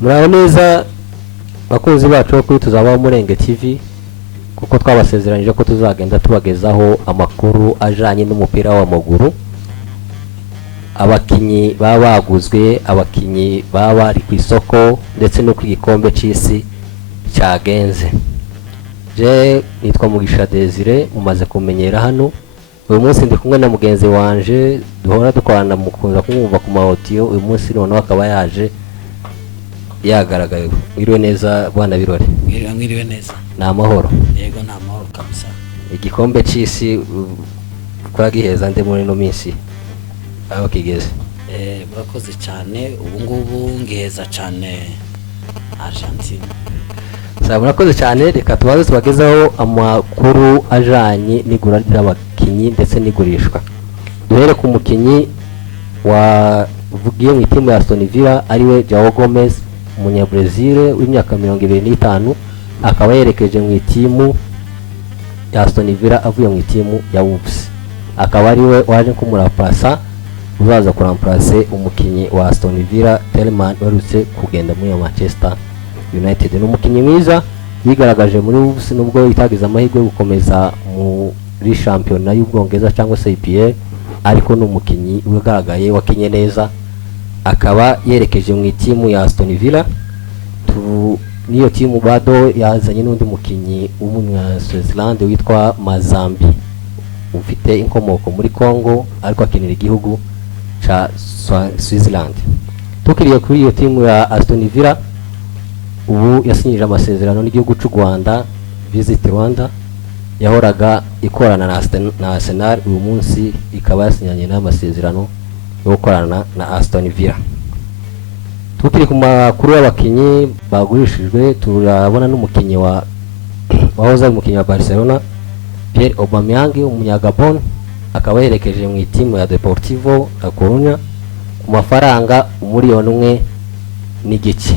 muraho neza bakunzi bacu kuri tuzaba Murenge TV kuko twabasezeranyije ko tuzagenda tubagezaho amakuru ajanye n'umupira w'amaguru, abakinyi babaguzwe, abakinyi bari ku isoko ndetse no ku gikombe cy'isi cyagenze. Je nitwa Mugisha Desire, mumaze kumenyera hano. Uyu munsi ndi kumwe na mugenzi wanje duhora dukorana mukunda kumwumva ku audio. Uyu munsi none akaba yaje yagaragaye. Mwiriwe neza bwana Birore? Mwiriwe neza. Na amahoro? Yego na amahoro kabisa. Igikombe cy'isi twagiheza nde muri no minsi aho kigeze? Murakoze cyane, ubu ngubu ngiheza cyane Argentina. Murakoze cyane, reka tubaze tubagezaho amakuru ajanye n'igura ry'abakinyi ndetse n'igurishwa. Duhere ku mukinyi wavugiye mu timu ya Aston Villa ariwe Joao Gomez, umunyabrazil w'imyaka 25, akaba yerekeje mu timu ya Aston Villa avuye mu timu ya Wolves. Akaba ariwe waje kumurapasa uzaza kuramplace umukinyi wa Aston Villa Tielemans warutse kugenda muri Manchester United. N'umukinyi mwiza bigaragaje muri Wolves nubwo itagize amahirwe gukomeza muri championnat y'Ubwongereza cyangwa se EPL, ariko n'umukinyi wigaragaye wakinye neza, akaba yerekeje mu timu ya Aston Villa. Niyo timu bado yazanye n'undi mukinyi w'umunya Switzerland witwa Mazambi ufite inkomoko muri Congo ariko akinira igihugu cha Switzerland. Tukiriye kuri iyo timu ya Aston Villa, ubu yasinyije amasezerano n'igihugu cy'u Rwanda Visit Rwanda, yahoraga ikorana na Arsenal. Uyu munsi ikaba yasinyanye n'amasezerano yo gukorana na Aston Villa. Tukiri ku makuru y'abakinyi bagurishijwe, turabona n'umukinyi wahoze ari umukinyi wa Barcelona Pierre Aubameyang umunyagabon, akaba yerekeje mu timu ya Deportivo La Coruña ku mafaranga umuriyoni umwe n'igice.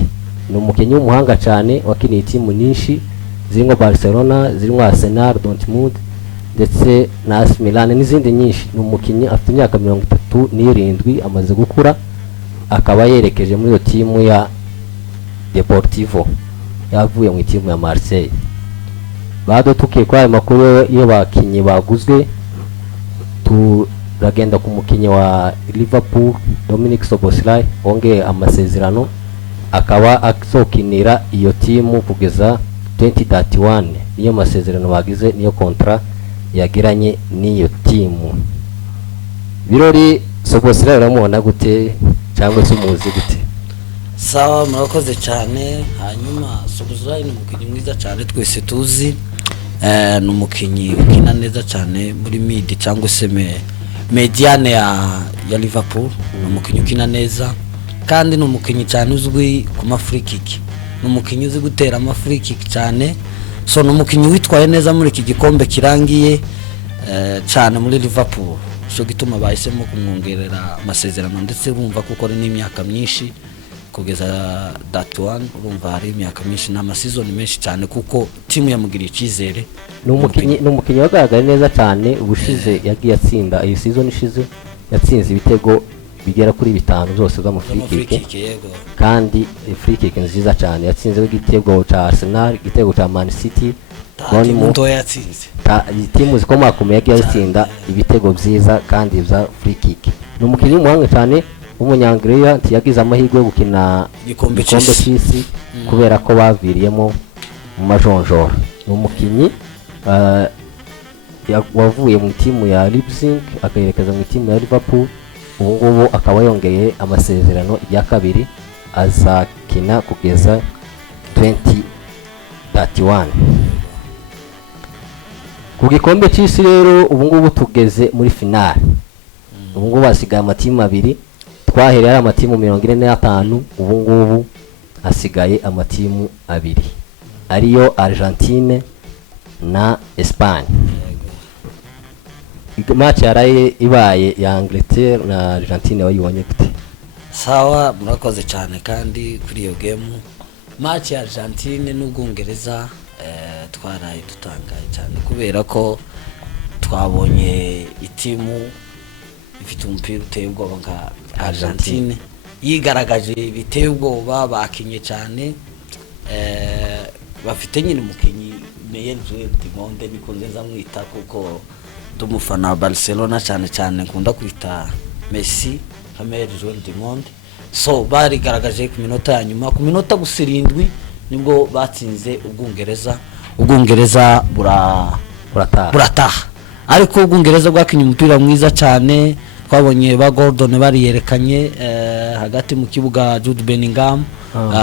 Ni umukinyi w'umuhanga cyane wakiniye timu nyinshi zirimo Barcelona, zirimo Arsenal, Dortmund ndetse na AC Milan n'izindi nyinshi. Ni umukinyi afite imyaka 37 amaze gukura, akaba yerekeje muri iyo timu ya Deportivo yavuye mu timu ya Marseille. Bado tukiye kwa makuru iyo bakinyi baguzwe, turagenda ku mukinyi wa Liverpool Dominic Szoboszlai ongeye amasezerano, akaba asokinira iyo timu kugeza 2031. Niyo masezerano bagize, niyo kontra yagiranye n'iyo timu. Birori, Szoboszlai uramubona gute cyangwa se umuzi gute? Sawa, murakoze cyane. Hanyuma Szoboszlai ni umukinyi mwiza cyane twese tuzi, ni umukinyi ukina neza cyane muri mid cyangwa se mediane ya Liverpool. Ni umukinyi ukina neza kandi ni umukinyi cyane uzwi ku free kick. Ni umukinyi uzi gutera free kick cyane, so ni umukinyi witwaye neza muri iki gikombe kirangiye cyane muri Liverpool. Cyo gituma bahisemo kumwongerera amasezerano ndetse bumva kuko ari n'imyaka myinshi kugeza that one, urumva hari imyaka myinshi n'amasezoni menshi cyane kuko timu yamugiriye icyizere. N'umukinyi wagaragaye neza cyane. Ubushize yagiye atsinda, iyi season ishize yatsinze ibitego bigera kuri 5 zose z'amafree kick, kandi free kick nziza cyane. Yatsinze igitego cya Arsenal, igitego cya Man City, Muto yatsinze timu zikomakomeye yagiye atsinda ibitego byiza kandi bya free kick. Ni umukinyi w'umuhanga cyane w'umunyangleya, yagize amahirwe yo gukina igikombe cy'isi kubera ko baviriyemo mu majonjora. Ni umukinyi wavuye mu timu ya Leipzig akayerekeza mu timu ya Liverpool. Ubu ngubu akaba yongeye amasezerano ya kabiri, azakina kugeza 2031. Ku gikombe cy'isi rero ubu ngubu tugeze muri finale. Ubu ngubu hasigaye amatimu abiri, twahereye ari amatimu 45, ubu ngubu hasigaye amatimu abiri ariyo Argentine na Espagne. Match yaraye ibaye ya Angleterre na Argentine wayibonye gute? Sawa, murakoze cyane. kandi kuri iyo game match ya Argentine n'Ubwongereza twaraye dutangaye cyane kubera ko twabonye itimu ifite umupira uteye ubwoba nka Argentine yigaragaje biteye ubwoba, bakinye cyane, bafite nyine umukinyi meilleur joueur du monde niko nza mwita, kuko ndumufana wa Barcelona cyane cyane nkunda kwita Messi nka meilleur joueur du monde. So barigaragaje ku minota ya nyuma, ku minota gusa 7 nibwo batsinze Ubwongereza burataha. Ariko Ubwongereza bwakinye umupira mwiza cyane, twabonye ba Gordon bariyerekanye hagati mu kibuga, Jude Bellingham,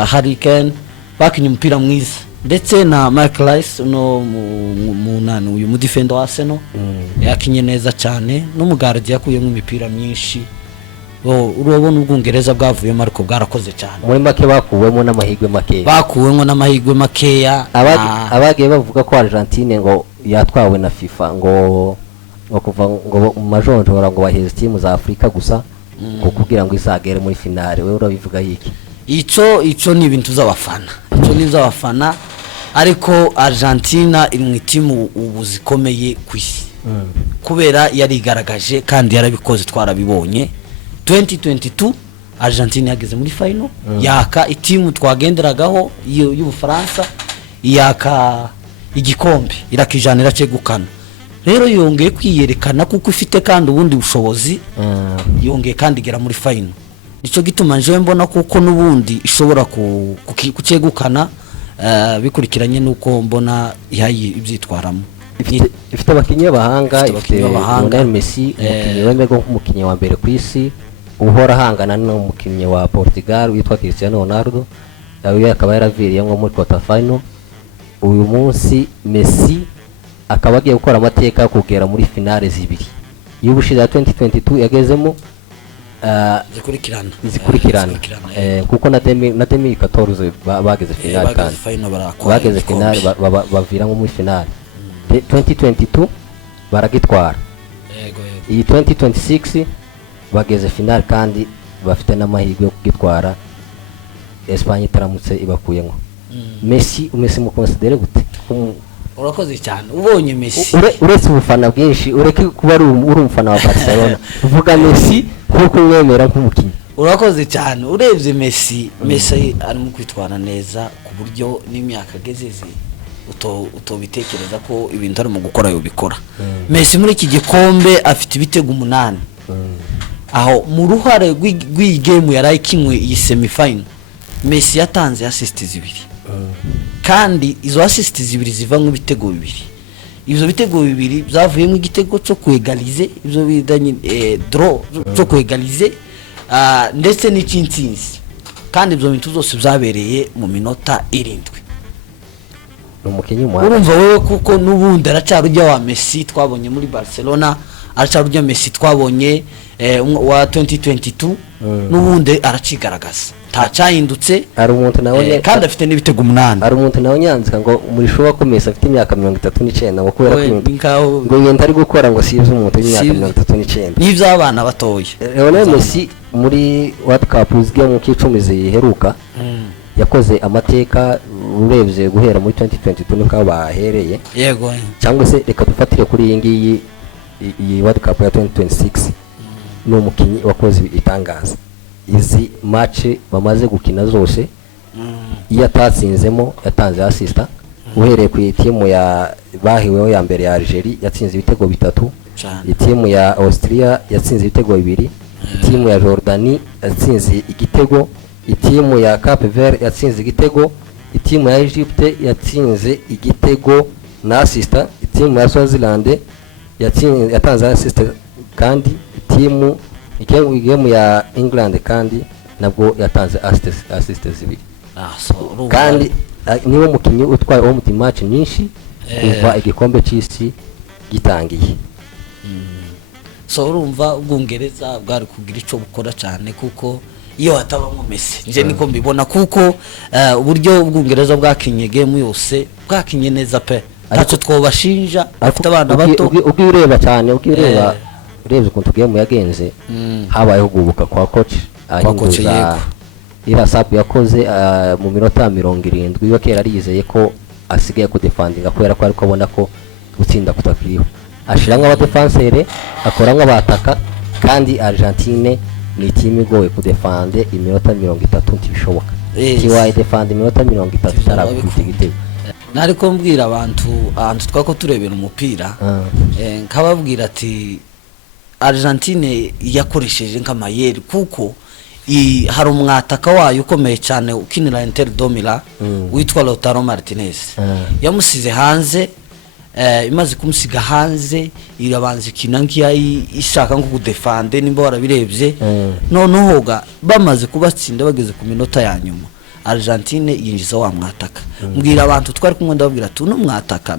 Harry Kane bakinye umupira mwiza, ndetse na Michael Rice no munani uyu mu defender wa Arsenal yakinye neza cyane, n'umugardi yakuyemo imipira myinshi. Urabona Ubwongereza bwavuyemo ariko bwarakoze cyane, muri make bakuwemo n'amahigwe makeya. Abagiye bavuga ko Argentine ngo yatwawe na FIFA ngo kuva ngo mu majonjora ngo baheze timu za Afrika gusa kugira ngo izagere muri finale. Wewe urabivuga yiki? Ico ni ibintu z'abafana, ariko Argentina iri mu timu ubu zikomeye kwisi, kubera yarigaragaje kandi yarabikoze, twarabibonye 2022 Argentina yageze muri final, yaka itimu twagenderagaho y'Ubufaransa, yaka igikombe irakijanira cegukana. Rero yongeye kwiyerekana kuko ifite kandi ubundi bushobozi, yongeye kandi igera muri final. Nico gituma nje mbona kuko nubundi ishobora kucegukana, bikurikiranye nuko mbona ihayi ibyitwaramo. Ifite abakinyi b'abahanga, Lionel Messi umukinyi wemego nk'umukinyi wa mbere ku isi, uhora hangana n'umukinyi wa Portugal witwa Cristiano Ronaldo, yawe akaba yaraviriyemo muri quarter final. Uyu munsi Messi akaba agiye gukora amateka kugera muri finale zibiri, y'ubushize 2022 yagezemo zikurikirana, kuko na 2014 bageze finale, kandi bageze finale baviramo muri finale. 2022 baragitwara, iyi 2026 bageze finale kandi bafite n'amahirwe yo kugitwara, Espagne itaramutse ibakuyemo. Messi mu considere gute? Urakoze cyane, ubonye Messi uretse ubufana bwinshi, ureke kuba uri umufana wa Barcelona, uvuga Messi kuko umwemera nk'umukinyi. Urakoze cyane, urebye Messi arimo kwitwara neza ku buryo n'imyaka agezeze utobitekereza ko ibintu arimo gukora yobikora. Messi muri iki gikombe afite ibitego 8, aho mu ruhare rw'iyi game yarayikinwe iyi semi final, Messi yatanze assist 2, kandi izo assist 2 zivanywe ibitego 2. Ibyo bitego 2 byavuyemo igitego cyo kwegalize, ibyo bidanye draw cyo kwegalize, ndetse n'icintsinzi, kandi ibyo bintu zose byabereye mu minota 7. Umukinyi mwana, urumva wewe kuko nubundi aracarujya wa Messi twabonye muri Barcelona, aracarujya Messi twabonye wa 2022, nubundi aracigaragaza tacyahindutse. Ari umuntu nawe kandi afite n'ibitego 8. Ari umuntu nawe nyanzika ngo muri showa ko Messi afite imyaka 39 ngo kubera ko ibintu ari gukora ngo size umuntu w'imyaka 39 n'ivy'abana batoya. Lionel Messi muri World Cup uzgiye mu kicumi ziheruka yakoze amateka, urebye guhera muri 2022 niko bahereye. Yego, cyangwa se reka dufatire kuri iyi ngiyi iyi World Cup ya 2026, ni umukinyi wakoze itangaza. Izi match bamaze gukina zose, iyo atatsinzemo yatanze assist, uhereye ku timu ya bahiweho ya mbere ya Algeria yatsinze ibitego 3, timu ya Austria yatsinze ibitego 2, timu ya Jordanie yatsinze igitego, timu ya Cape Verde yatsinze igitego, timu ya Egypte yatsinze igitego na assist, timu ya Swaziland yatanze assist, kandi timu igemu ya England kandi nabwo yatanze assist 2. Kandi niwe mukinyi utwaye uwo muti match nyinshi kuva igikombe cy'isi gitangiye. So urumva Ubwongereza bwari kugira ico bukora cyane, kuko iyo hatabamo Messi nje niko mbibona, kuko uburyo Ubwongereza bwakinye game yose bwakinye neza pe, taco twobashinja afite abana bato. Ubwireba cyane, ubwireba urebye ukuntu game yagenze, habayeho gubuka kwa coach ahinduza ira sapu yakoze mu minota 70 yo kera yizeye ko asigaye ku defendinga, kubera ko ariko abona ko gutsinda kutakiriho, ashira nk'aba defenseur akora nk'abataka, kandi Argentine ni team igoye kudefende iminota 30 ntibishoboka tiwaye defende iminota 30 tarakubita igitego nariko mbwira abantu twako turebera umupira nkababwira ati Argentine yakoresheje nk'amayeri kuko hari umwataka wayo ukomeye cyane ukinira Inter Domila witwa Lautaro Martinez yamusize hanze imaze kumusiga hanze irabanza ikinangiya ishaka nko kudefende nimba warabirebye noneho bamaze kubatsinda bageze ku minota ya nyuma Argentine yinjiza wa mwataka mbwira abantu twari kumwe ndababwira ati no mwataka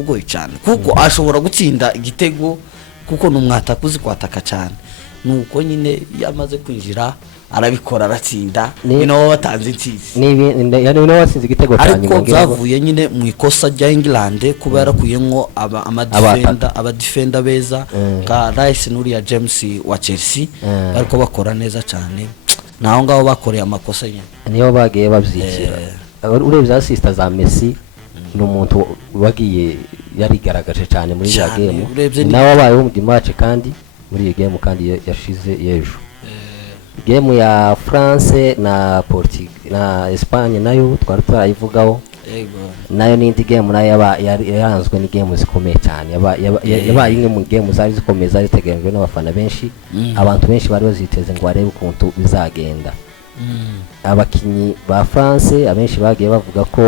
ugoye cyane kuko ashobora gutsinda igitego kuko no mwataka uzi kwataka cyane nuko nyine yamaze kwinjira arabikora aratsinda bino batanze intsizi yani bino watsinze igitego cyane ariko zavuye nyine mu ikosa rya England kuba yarakuyemo aba defender beza ka Rice n'uriya James wa Chelsea ariko bakora neza cyane naho ngaho bakoreye amakosa nyine niyo bagiye babyikira urebye assist za Messi n'umuntu wagiye yarigaragaje cyane muri ya game nawe abayeho mu match kandi muri iyi game kandi yashize yejo game ya France na Portugal na Espagne nayo twari turayivugaho nayo n'indi game nayo yaranzwe ni game zikomeye cyane yabaye imwe mu game zari zikomeye zari tegerejwe n'abafana benshi abantu benshi bari baziteze ngo barebe ukuntu bizagenda abakinyi ba France abenshi bagiye bavuga ko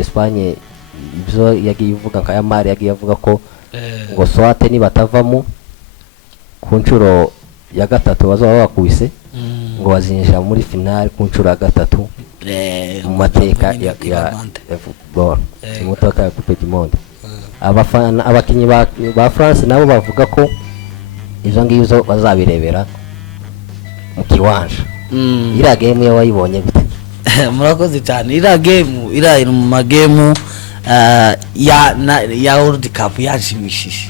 Espagne ibyo yagiye ivuga nka Yamari yagiye avuga ko ngo swate ni batavamo ku nshuro ya gatatu bazaba bakubise ngo bazinjira muri finale ku nshuro ya gatatu mu mateka ya football umutoka ya Coupe du Monde abafana abakinyi ba France nabo bavuga ko izo ngizo bazabirebera mu kiwanja ira game yo wayibonye gute murakoze cyane ira game ira mu magemu ya World Cup yashimishije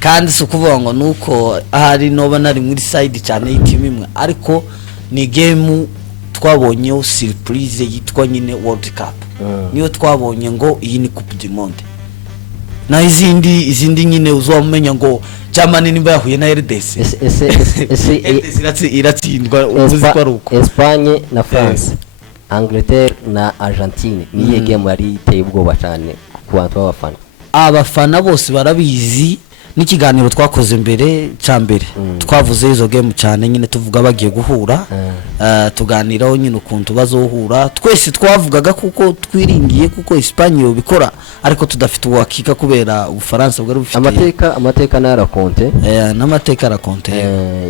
kandi sukuvuga ngo nuko ahari noba nari muri side cyane y'iteam imwe ariko ni game twabonye surprise yitwa nyine World Cup niyo twabonye ngo iyi ni Coupe du Monde na izindi nyine uzomenya ngo Germany nimba yahuye na RDC iratsindwa uvuze ko aruko Espagne na France Angleterre na Argentine niye game yari iteye ubwoba cyane ku bantu abafana bose barabizi n'ikiganiro twakoze mbere cyambere twavuze izo game cyane nyine tuvuga bagiye guhura tuganiraho nyine ukuntu bazohura twese twavugaga kuko twiringiye kuko Espagne yo bikora ariko tudafite uwakika kubera ubufaransa bwari bufite amateka narakonte n'amateka arakonte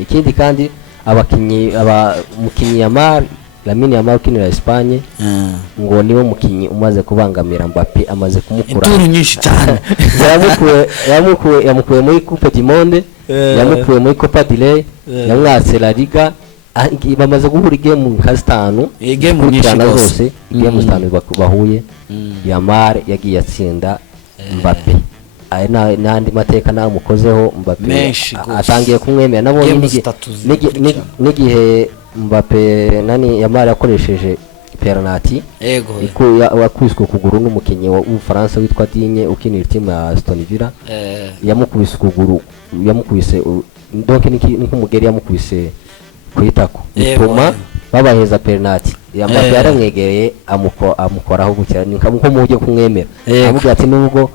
ikindi kandi mukinyi Yamari Lamine Yamal ukinira Espagne ngo niwo mukinyi umaze kubangamira Mbappe amaze kumukura inturu nyinshi cyane yamukuye muri Coupe du Monde yamukuye muri Copa del Rey yamwatse La Liga bamaze guhura game nka 5 game nyinshi zose game 5 bahuye Yamal yagiye atsinda Mbappe n'andi mateka namukozeho Mbappe atangiye kumwemera nabonye n'igihe Mbappe Yamal yakoresheje penalty wakwiswe kuguru n'umukinyi wa Ufaransa witwa Digne ukinira team ya Aston Villa yamukubise kuguru yamukubise donc n'umugeri yamukubise kwitako bituma babaheza penalty Mbappe yaramwegereye amukoraho gukira nko mujye kumwemera avuga ati nubwo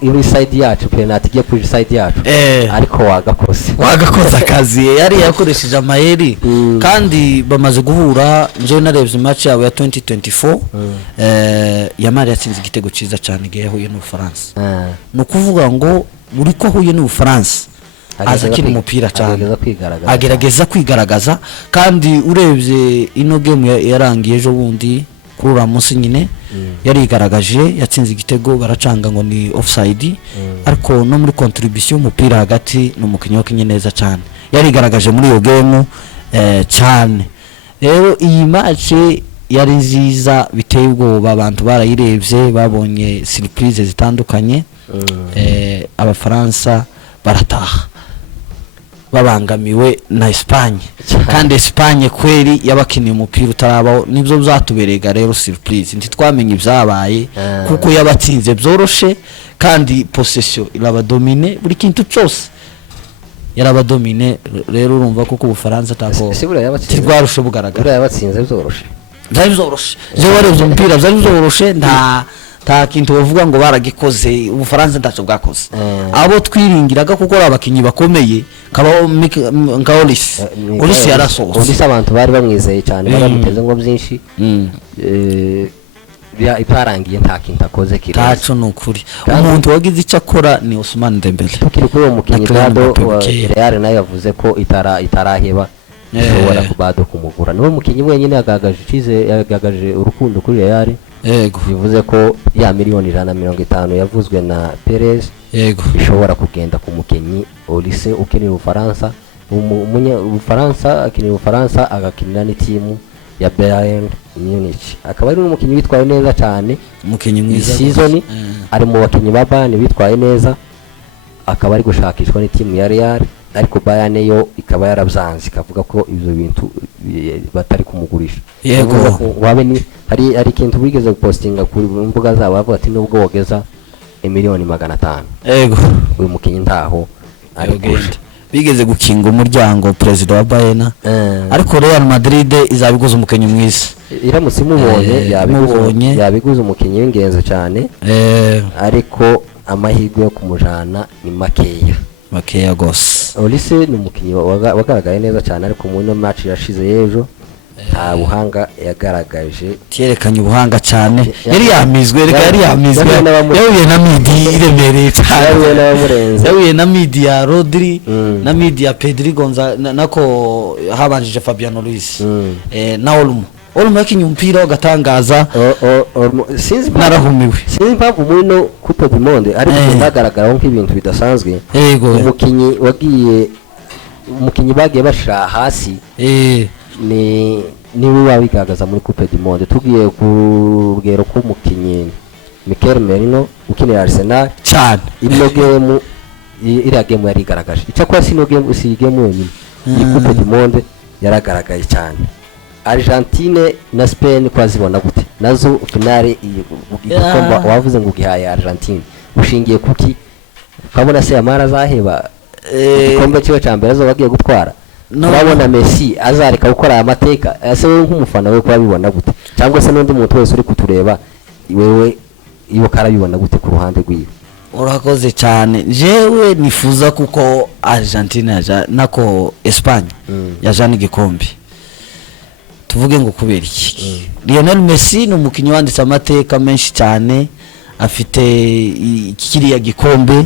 iri side yacu penalty igiye kuri side yacu ariko wagakoze akazi yari yakoresheje amayeri kandi bamaze guhura nje narebye match yabo ya 2024 Yamal yatsinze igitego cyiza cyane gihe yahuye n'Ubufaransa no kuvuga ngo uri ko huye n'Ubufaransa azakina umupira cyane agerageza kwigaragaza kandi urebye ino game yarangiye ejo bundi kuri munsi nyine yarigaragaje yatsinze igitego baracanga ngo ni offside ariko no muri contribution umupira hagati n'umukinyi wakinye neza cyane yarigaragaje muri iyo game cyane rero iyi match yari nziza biteye ubwoba abantu barayirebye babonye surprise zitandukanye abafaransa barataha babangamiwe na Espagne kandi Espagne kweri yabakiniye umupira utarabaho nibyo byatuberega rero surprise ntitwamenye ibyabaye kuko yabatsinze byoroshe kandi possession irabadomine buri kintu cyose yarabadomine rero urumva ko ku Bufaransa tako sibura yabatsinze tirwarushe bugaragara bura yabatsinze bizoroshe byari bizoroshe je warebye umupira byari bizoroshe nta kintu bavuga ngo baragikoze Ubufaransa ntacyo bwakoze abo twiringiraga kuko abakinyi bakomeye kabaho Olise yarasohotse Olise abantu bari bamwizeye cyane baramuteze ngo byinshi iparangiye nta kintu akoze kireza taco nukuri umuntu wagize icyo akora ni Ousmane Dembele tukiri kuri uwo mukinyi Bado Real nayo yavuze ko itaraheba ishobora kubado kumugura niwe mukinyi wenyine yagagaje urukundo kuri Real yego bivuze ko ya miliyoni 150 yavuzwe na Perez yego ishobora kugenda ku mukinyi Olise ukinira Ufaransa Ufaransa akinira Ufaransa agakinira n'itimu ya Bayern Munich akaba ari umukinyi witwaye neza cyane umukinyi mwiza season ari mu bakinyi ba Bayern bitwaye neza akaba ari gushakishwa n'itimu ya Real ariko Bayern yo ikaba yarabyanze ikavuga ko ibyo bintu batari kumugurisha yego wabe ni hari kintu bigeze postinga kuri mbuga zabo bavuga ati nubwo wogeza miliyoni 500 yego uyu mukinyi ntaho ari gusha bigeze gukinga umuryango president wa Bayern ariko Real Madrid izabiguza umukinyi mwiza iramutse mubonye yabiguza umukinyi w'ingenzi cyane ariko amahirwe yo kumujana ni makeya gose Olise ni umukinyi wagaragaye neza cyane ariko mu match yashize yejo nta buhanga yagaragaje tyerekanye ubuhanga cyane yari yamizwe yahuye na midi iremereye cyane yahuye na midi ya Rodri na midi ya Pedri Gonza nako habanjije Fabiano Luis na Olmo yakinye umupira wagatangaza narahumiwe sinzi impamvu muri no Coupe du Monde ariko ndagaragara nk'ibintu bidasanzwe umukinyi bagiye bashira hasi niwe wabigaragaza muri Coupe du Monde tugiye ku rugero ko umukinyi Mikel Merino ukinira Arsenal cyane ino game iriya game yari igaragaje icyakora sino game usigemo yonyine ni Coupe du Monde yaragaragaye cyane Argentine na Spain kwazibona gute nazo finale igikomba wavuze ngo gihaye Argentine ushingiye kuki kabona se amara zaheba igikombe cyo cyambere zo bagiye gutwara urabona Messi azareka gukora amateka ese wewe nk'umufana we kwabibona gute cyangwa se n'undi muntu wese uri kutureba wewe iyo karabibona gute ku ruhande rwiwe urakoze cyane jewe nifuza kuko Argentina nako Espagne yajana igikombe tuvuge ngo kubera iki Lionel Messi ni umukinyi wanditse amateka menshi cyane afite kiriya gikombe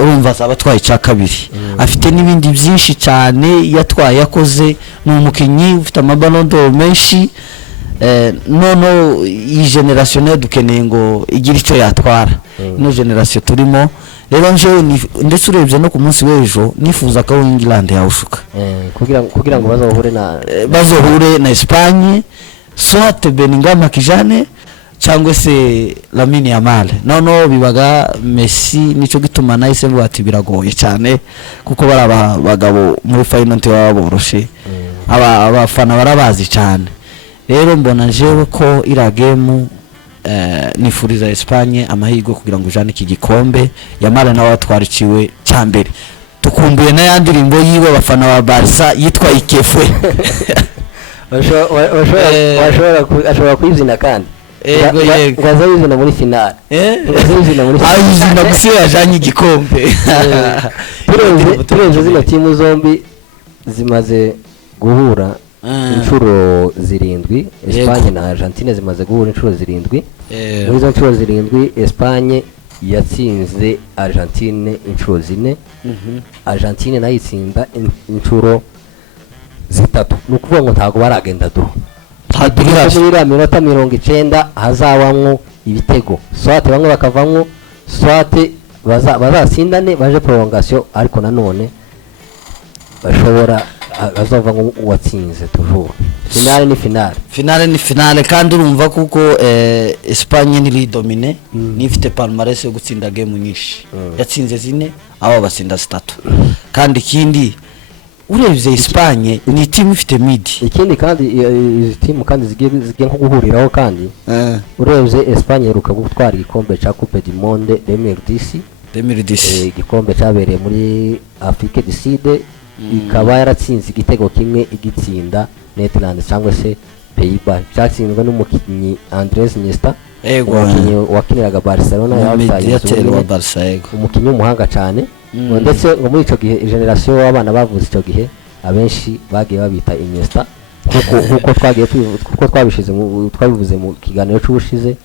urumva abatwaye cya kabiri afite n'ibindi byinshi cyane yatwaye yakoze ni umukinyi ufite amaballon d'or menshi nono iyi generation dukeneye ngo igira icyo yatwara ino generation turimo rero njewe ndetse urebye no ku munsi w'ejo nifuza ko England yawushuka kugira ngo bazohure na Espagne soit Bellingham Kijane cyangwa se Lamine Yamal nono bibaga Messi nico gituma nahise ngo ati biragoye cyane kuko baraba bagabo muri final ntiwaboroshe abafana barabazi cyane rero mbona jewe ko ira game nifuriza Espagne amahirwe kugira ngo ujane iki gikombe Yamal nawe atwarikiwe cyambere tukumbuye na yandirimbo yiwe abafana ba Barca yitwa Ikefwe ashobora kwizina kandi gaza wizina muri finale ayizina gusiye yajanye igikombe turenze zino timu zombi zimaze guhura inshuro 7 Espagne na Argentine zimaze guhura inshuro 7 muri zo inshuro 7 Espagne yatsinze Argentine inshuro 4 Argentine nayo itsinda inshuro 3 nukuvuga ngo ntago baragenda do muri minota 90 hazabamwo ibitego swate bamwe bakavamwo swate bazasindane baje prolongation ariko nanone bashobora azova ngo watsinze toujours finale ni finale kandi urumva kuko Espagne ni domine nifite palmarès yo gutsinda game nyinshi yatsinze 4 abo basinda 3 kandi kindi urebye Espagne ni team ifite mid ikindi kandi izi team kandi zigiye nko guhuriraho kandi urebye Espagne iruka gutwara igikombe cya Coupe du Monde 2010 2010 igikombe cyabereye muri Afrique du Sud ikaba yaratsinze igitego kimwe igitsinda Netherlands cyangwa se Pays-Bas cyatsinzwe n'umukinnyi Andres Iniesta umukinnyi wakiniraga Barcelona mediateur wa Barca umukinnyi w'umuhanga cyane ndetse ngo muri ico gihe generation y'abana bavuze ico gihe abenshi bagiye babita Iniesta kuko twabishize twabivuze mu kiganiro cy'ubushize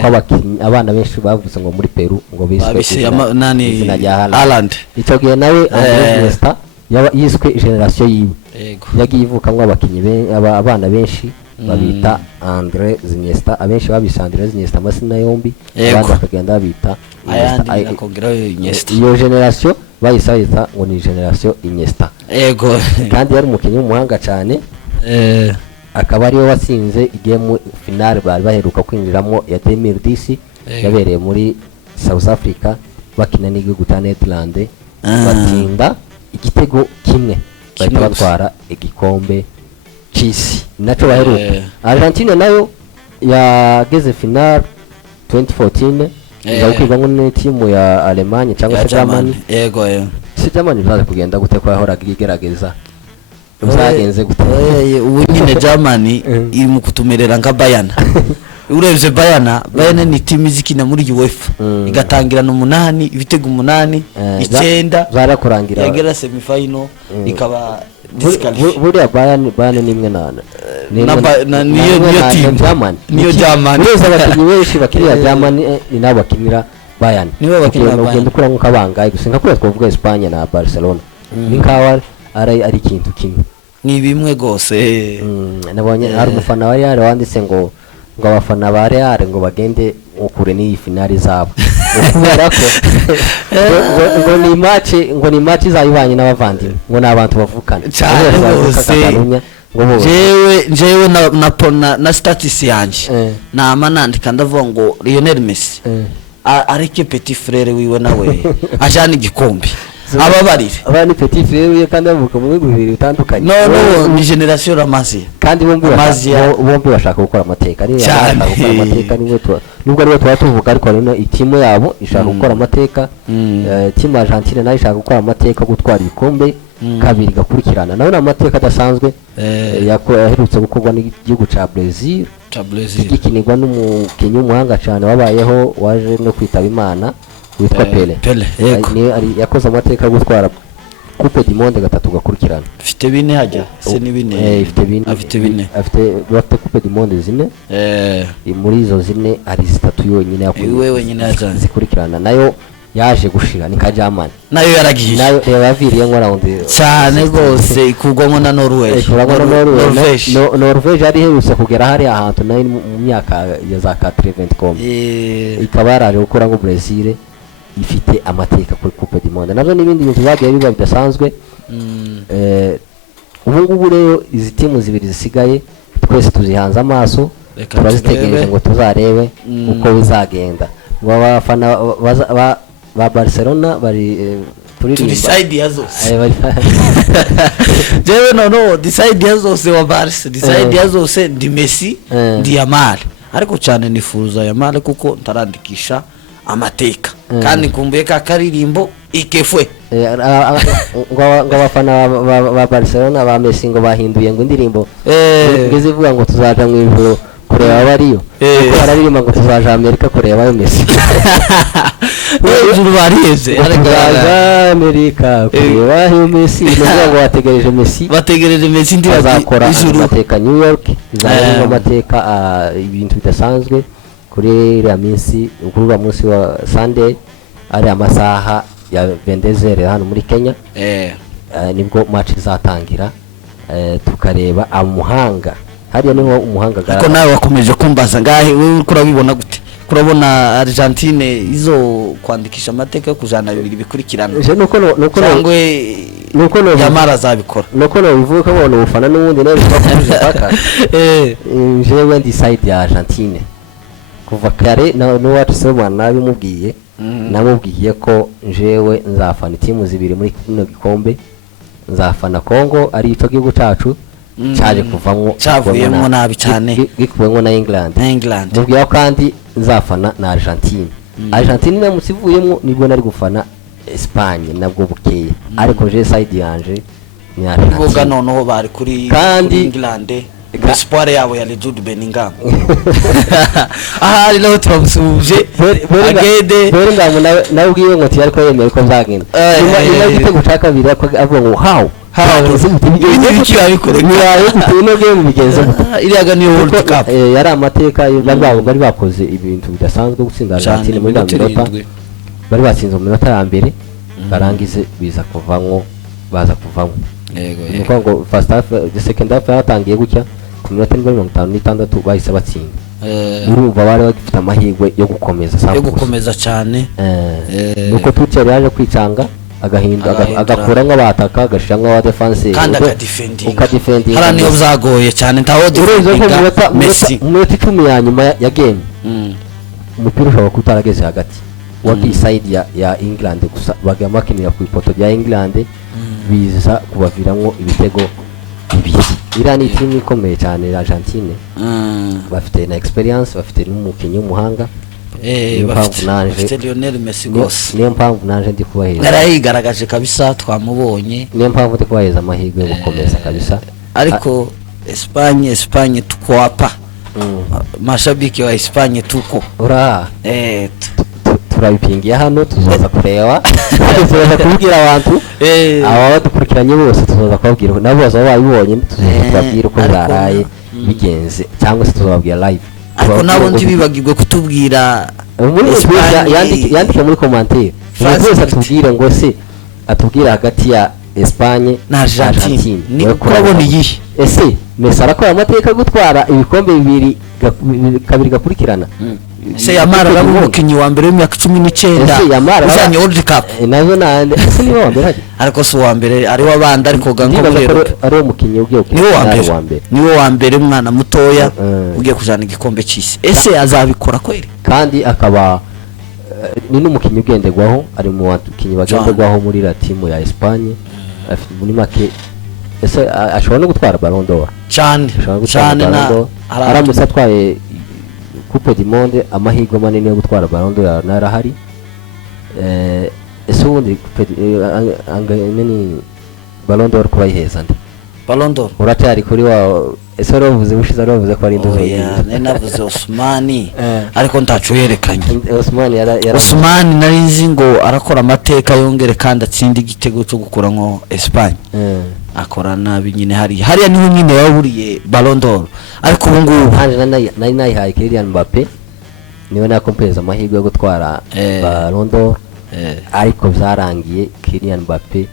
kw'abakinnyi abana benshi bavuze ngo muri Peru ngo biswe nani Haaland ico gihe nawe Andres Iniesta yiswe generation yiwe yagiye ivukamwe abakinnyi abana benshi babita Andres Iniesta abenshi babise Andres Iniesta amasina yombi abandi bakagenda babita Iniesta iyo generation bayisayita ngo ni generation Iniesta kandi yari umukinnyi w'umuhanga cyane akaba ariwe watsinze igemu finale bari baheruka kwinjiramo ya 2010 yabereye muri South Africa bakina n'igihugu cya Netherlands batsinda igitego kimwe bahita batwara igikombe cy'isi nacyo baheruka Argentina nayo yageze finale 2014 izawukirwamo n'itimu ya Alemanya cyangwa se Germany si Germany baza kugenda gute ko yahoraga igerageza uzagenze gute ubu nyine Germany iri mu kutumerera nka Bayern urebye Bayern ni timu izikina muri UEFA igatangirana 8 ibitego 8 9 zarakurangira yagera semi final ikaba buriya Bayern nimwe nana niyo Germany ureza abakinnyi benshi bakiriya Germany ni nabo bakinira Bayern niwe bakinira Bayern ugenda ukura nkuko abangaye gusa nkakora twavuga Espagne na Barcelona ni nkawa ari ikintu kimwe ni bimwe gose nabonye hari umufana wa Real wanditse ngo abafana ba Real ngo bagende ukure ni finali zabo kubera ko ngo ni match zayibanye n'abavandimwe ngo nabantu bavukana jewe na status yanje nama nandika ndavuga ngo Lionel Messi areke petit frère wiwe nawe ajana igikombe ababarire abani petit frère kandi bavuka mu bihugu bibiri bitandukanye no ni generation ramazi kandi bombi bashaka gukora amateka ari gukora amateka nubwo ariwe tuvuga ariko rino itimu yabo ishaka gukora amateka timu Argentina nayo ishaka gukora amateka gutwara ibikombe kabiri gakurikirana nawe amateka adasanzwe yaherutse gukorwa n'igihugu ca Brazil ikinirwa n'umukinnyi w'umuhanga cyane wabayeho waje no kwitaba Imana witwa Pele yakoze amateka gutwara Coupe du Monde gatatu gakurikirana afite bine hajya se ni bine afite Coupe du Monde zine muri izo zine ari zitatu yonyine yakoze zikurikirana nayo yaje gushira ni ka Germany nayo yaragiye nayo yaviriye ngo round cyane gose ikugwamo na Norway Norvege ari herutse kugera hari ahantu nayo mu myaka ya za 80 ikaba yaraje gukora ngo Brazil ifite amateka kuri Coupe du Monde navyo n'ibindi bintu bagiye biba bidasanzwe ubu ngubu rero izi timu zibiri zisigaye twese tuzihanze amaso turazitegereje ngo tuzarebe uko bizagenda ngo abafana ba Barcelona bari kuririmba decide yazose jewe no decide yazose wa Barca decide yazose ndi Messi ndi Yamal ariko cyane nifuza Yamal kuko ntarandikisha amateka kandi kumbuye ka karirimbo ikefwe ngo abafana ba Barcelona ba Messi ngo bahinduye ngo indirimbo ngizivuga ngo tuzaja mu ijuru kureba bariyo kuko bararirimba ngo tuzaja Amerika kureba ayo Messi ejuru bariheze tuzaja Amerika kureba ayo Messi ngo bategereje Messi ndi bazakora amateka New York izaba amateka ibintu bidasanzwe kuri iriya minsi kuri munsi wa Sunday ari amasaha ya 22h hano muri Kenya nibwo match izatangira tukareba amuhanga hariya niho umuhanga ariko nawe wakomeje kumbaza ngahe wewe kurabibona gute kurabona Argentine izo kwandikisha amateka yo kujana bibiri bikurikirana nuko Yamara zabikora nuko no bivuga ko ubufana n'ubundi nawe bakuje paka jewe ndi side ya Argentine kuva kare no watusoma nabimubwiye namubwiye ko jewe nzafana timu zibiri muri kino gikombe nzafana Congo ari ico gihugu cacu cyaje kuvamwo cyavuyemo nabi cyane gikuwemo na England mubwiye kandi nzafana na Argentine Argentine namutse ivuyemo nibwo nari gufana Espagne nabwo bukeye ariko je side yanje ni Boga Argentine noneho bari kuri Kandi- England espoir yabo ya Jude Bellingham ahari naho turamusuje agende Bellingham nawe ubwiwe ngo tiyari ko yemeye ko nzagenda nyuma y'igitego cya kabiri avuga ngo how ibiki babikore niyaye gutino game bigenze iriya niyo World Cup yari amateka bari bakoze ibintu bidasanzwe gutsinda Argentine muri minota bari batsinze mu minota ya mbere barangize biza kuvamwo baza kuvamwo nuko ngo first half the second half yatangiye gutya ku minota 56 bahise batsinda urumva bari bafite amahirwe yo gukomeza cyane nuko Tuchel yaje kwicanga agahinda agakura nk'abataka agashira nk'abadefense kandi ukadefendinga hara niyo byagoye cyane ntaho defendinga Messi mu minota 10 ya nyuma ya game umupira ushobora kutarageze hagati waki side ya England gusa bagamakinira ku ipoto rya England biza kubaviramwo ibitego bibiri irani team ikomeye cyane Argentine bafite na experience bafite n'umukinyi w'umuhanga bafite Lionel Messi gose niyo mpamvu nanje ndi kubaheza yarayigaragaje kabisa twamubonye niyo mpamvu ndi kubaheza amahirwe yo gukomeza kabisa ariko Espagne tuko hapa mashabiki wa Espagne tuko turabipingiye hano tuzoza kureba tuzoza kubwira abantu aba badukurikiranye bose tuzoza kubabwira nabo bazo babibonye tuzoza kubabwira uko byaraye bigenze cyangwa se tuzababwira live ariko nabo ntibibagirwe kutubwira yandike muri commentaire twese atubwire ngo se atubwira hagati ya Espagne na Argentine ni kurabona iyi ese Messi arakora amateka gutwara ibikombe bibiri kabiri gakurikirana se Yamara aramukinyi wa mbere w'imyaka 19 uzanye World Cup nazo nande ese niwe wa mbere ariko so wa mbere ari wabandi ariko rero ari umukinyi ugiye niwe wa mbere mwana mutoya ugiye kujana igikombe cy'isi ese azabikora kweli kandi akaba ni n'umukinyi ugenderwaho ari mu bakinyi bagenderwaho muri la team ya Espagne afite muri make ese ashobora no gutwara Ballon d'Or cyane na aramutse atwaye Coupe du Monde amahirwe manini yo gutwara Ballon d'Or narahari ese ubundi angani Ballon d'Or kuba yiheza nde Ballon d'Or uracyari kuri wa ese wavuze bushize wavuze ko ari nduzo navuze Osmani ariko ntacu yerekanye Osmani nari nzi ngo arakora amateka yongere kandi atsinda igitego cyo gukura nko Espagne akora nabi nyine hariya niho nyine yaburiye Ballon d'Or ariko ubu ngubu nari nayihaye Kylian Mbappe niwe nakompereza amahirwe yo gutwara Ballon d'Or ariko byarangiye Kylian Mbappe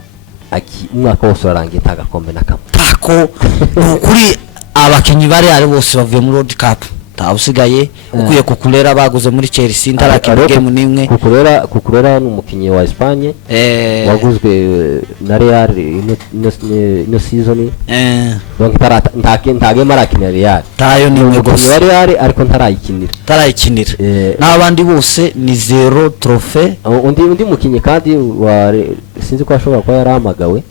umwaka wose urarangiye ntagakombe na kamwe tako kuri abakinyi bari ari bose bavuye muri World Cup tawusigaye ukuye kukurera baguze muri Chelsea ndarakira game nimwe kukurera n'umukinyi wa Espagne waguzwe na Real no season donc ntage marakinira Real tayo nimwe gose wa Real ariko ntarayikinira n'abandi bose ni zero trophée undi mukinyi kandi wa sinzi ko ashobora kuba yaramagawe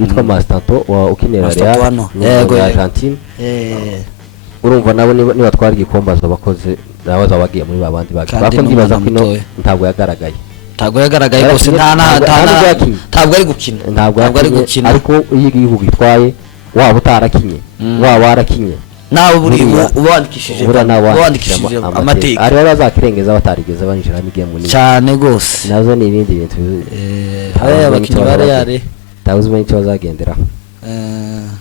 yitwa Mastanto wa ukinira Real yego Argentine urumva nabo niba twari igikombe abakoze nabo zabagiye muri babandi bako ndibaza ko ntabwo yagaragaye gose ntabwo ari gukina ntabwo ari gukina ariko iyo igihugu gitwaye waba utarakinye waba warakinye nawe buri ubandikishije amateka ari bazakirengeza batarigeze banjira n'igame munini cyane gose nazo ni ibindi bintu abakinyi bare yare tawuzuma icyo bazagendera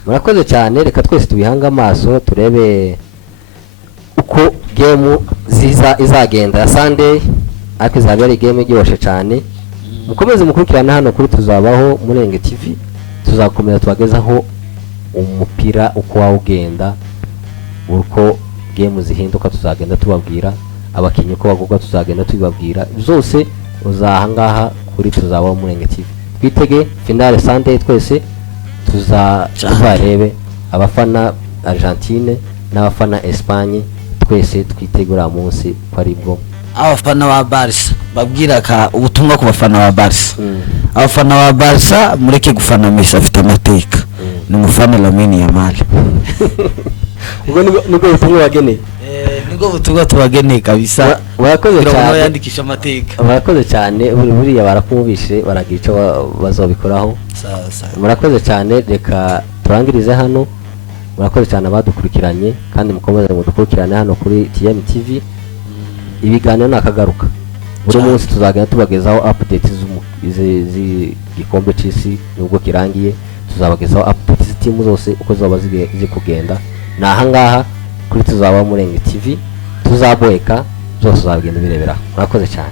murakoze cyane reka twese tubihanga amaso turebe uko game izagenda ya Sunday ariko izaba ari game iryoshe cyane mukomeze mukurikirana hano kuri tuzabaho Murenge TV tuzakomeza tubagezaho umupira uko wawugenda uko game zihinduka tuzagenda tubabwira abakinyi uko bagurwa tuzagenda tubabwira zose uzahangaha kuri tuzabaho Murenge TV twitege finale Sunday twese tuzarebe abafana Argentine n'abafana Espagne twese twitegura munsi paribwo abafana ba Barca babwiraka ubutumwa ku bafana ba Barca abafana ba Barca mureke gufana Messi afite amateka ni umufana Lamine Yamal ubwo nibwo butumwa bageneye nibwo butumwa tubageneye kabisa murakoze kugira ngo cyane yandikishe amateka. murakoze cyane buriya barakumvishe baragira icyo bazobikoraho. Sasa murakoze cyane, reka turangirize hano. murakoze cyane abadukurikiranye, kandi mukomeze mudukurikirane hano kuri TM TV. ibiganiro nakagaruka buri munsi tuzagenda tubagezaho updates z'igikombe cy'isi nubwo kirangiye. tuzabagezaho updates z'itimu zose uko zaba ziri kugenda. ni ahangaha kuri tuzaba Murenge TV tuzaboeka byose uzabigenda birebera. murakoze cyane.